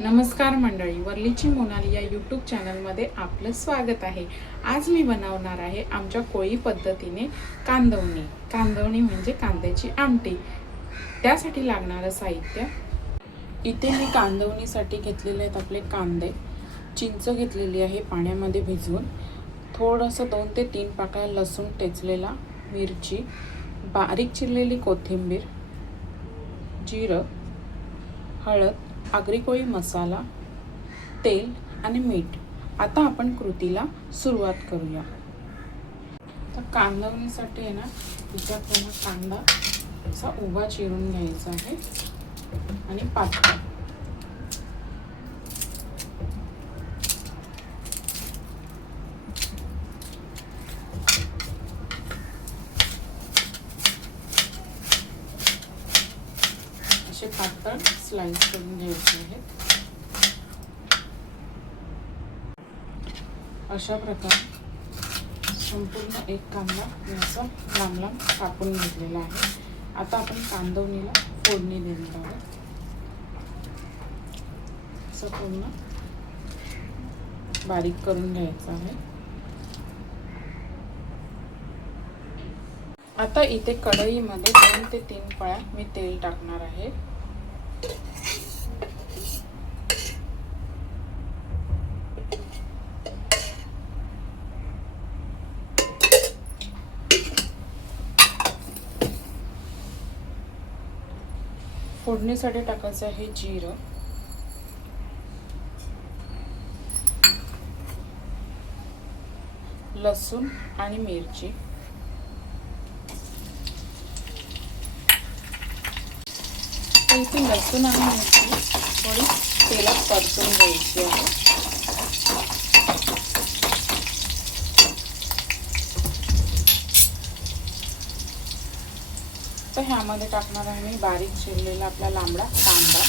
नमस्कार मंडळी, वरलीची मोनाली या यूट्यूब चॅनलमध्ये आपलं स्वागत आहे। आज मी बनवणार आहे आमच्या कोळी पद्धतीने कांदवणी। कांदवणी म्हणजे कांद्याची आमटी। त्यासाठी लागणारं साहित्य इथे मी कांदवणीसाठी घेतलेले आहेत आपले कांदे, चिंच घेतलेली आहे पाण्यामध्ये भिजवून, थोडंसं 2 ते 3 पाकळ्या लसूण टेचलेला, मिरची, बारीक चिरलेली कोथिंबीर, जिरं, हळद, आगरी कोळी मसाला, तेल आणि मीठ। आता आपण कृतीला सुरुवात करूया। तर कांदवणीसाठी आहे ना, इथे कांदा असा उभा चिरून घ्यायचा आहे आणि पातळ। असे पातळ स्लाइस करून घ्यायचे आहेत। अशा प्रकारे संपूर्ण एक कांदा याचा लांब लांब कापून घेतलेला आहे। आता आपण कांदवणीला फोडणी देणार आहोत। असं पूर्ण बारीक करून घ्यायचं आहे। आता इथे कढईमध्ये 2 ते 3 पळ्या मी तेल टाकणार आहे। फोडणीसाठी टाकायचं आहे जिरं, लसूण आणि मिरची, इथे लसूण आणि मिरची थोडी तेलात परतून घ्यायची आहे। तर ह्यामध्ये टाकणार आहे मी बारीक चिरलेला आपला लांबडा कांदा,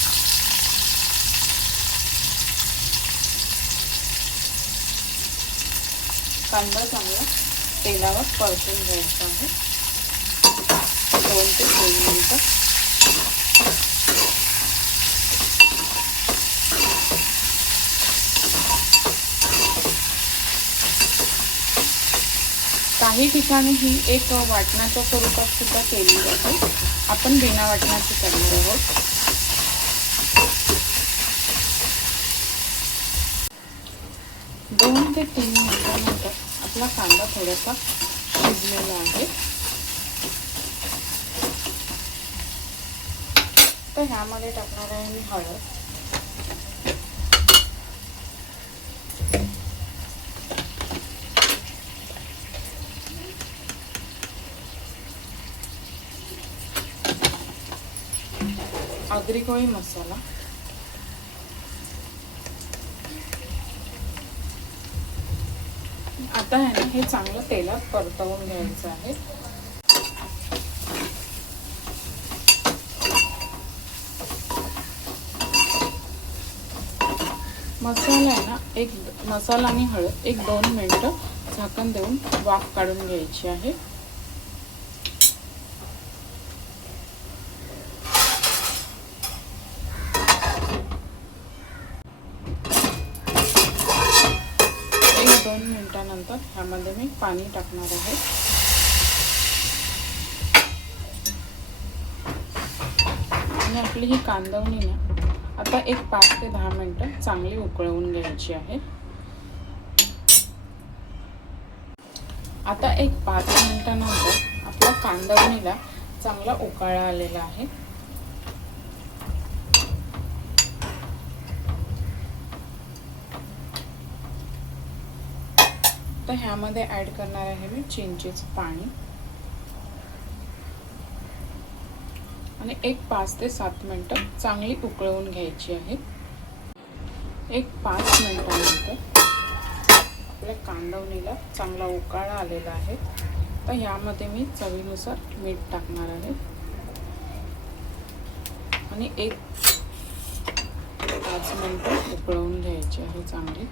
कांदा चांगला तेलावर परतून घ्यायचा आहे 2 ते 3 मिनिटं। काही ठिकाणी ही एक वाटणाच्या स्वरूपात सुद्धा केली जाते। आपण बिना वाटणाची करणार आहोत। 2 ते 3 मिनिटांनंतर आपला कांदा थोडासा शिजलेला आहे। तर ह्यामध्ये टाकणार आहे मी हळद, आगरी कोळी मसाला, आता आहे ना हे चांगलं तेलात परतवून घ्यायचं आहे। मसाला आहे ना, मसाला आणि हळद 1-2 मिनिटं झाकण देऊन वाफ काढून घ्यायची आहे। एक 2 मिनिटांनंतर ह्यामध्ये मी पाणी टाकणार आहे आणि आपली ही कांदवणी ना आता एक 5 ते 10 मिनिटं चांगली उकळवून घ्यायची आहे। आता एक 5 मिनिटांनंतर आपल्या कांदवणीला चांगला उकाळा आलेला आहे। तर ह्यामध्ये ऍड करणार आहे मी चिंचेचं पाणी आणि एक 5 ते 7 मिनिटं चांगली उकळवून घ्यायची आहे। एक 5 मिनिटांनंतर आपल्या कांदवणीला चांगला उकाळा आलेला आहे। तर ह्यामध्ये मी चवीनुसार मीठ टाकणार आहे आणि एक 5 मिनिटं उकळवून घ्यायची आहे चांगली।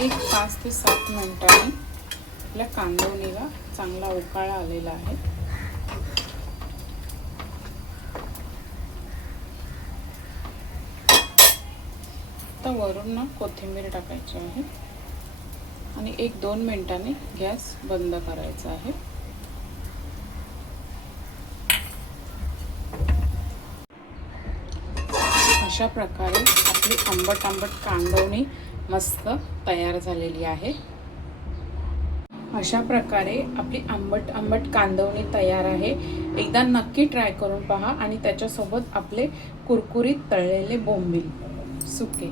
एक 5 ते 7 मिनिटांनी आपल्या कांदवणीला चांगला उकाळा आलेला आहे. आता वरून ना कोथिंबीर टाकायची आहे आणि 1-2 मिनिटांनी गॅस बंद करायचा आहे. अशा प्रकारे आपली आंबट कांदवणी मस्त तयार झालेली आहे. अशा प्रकारे आपली आंबट कांदवणी तयार आहे. एकदा नक्की ट्राय करून पहा आणि त्याच्यासोबत आपले कुरकुरीत तळलेले बोंबील सुके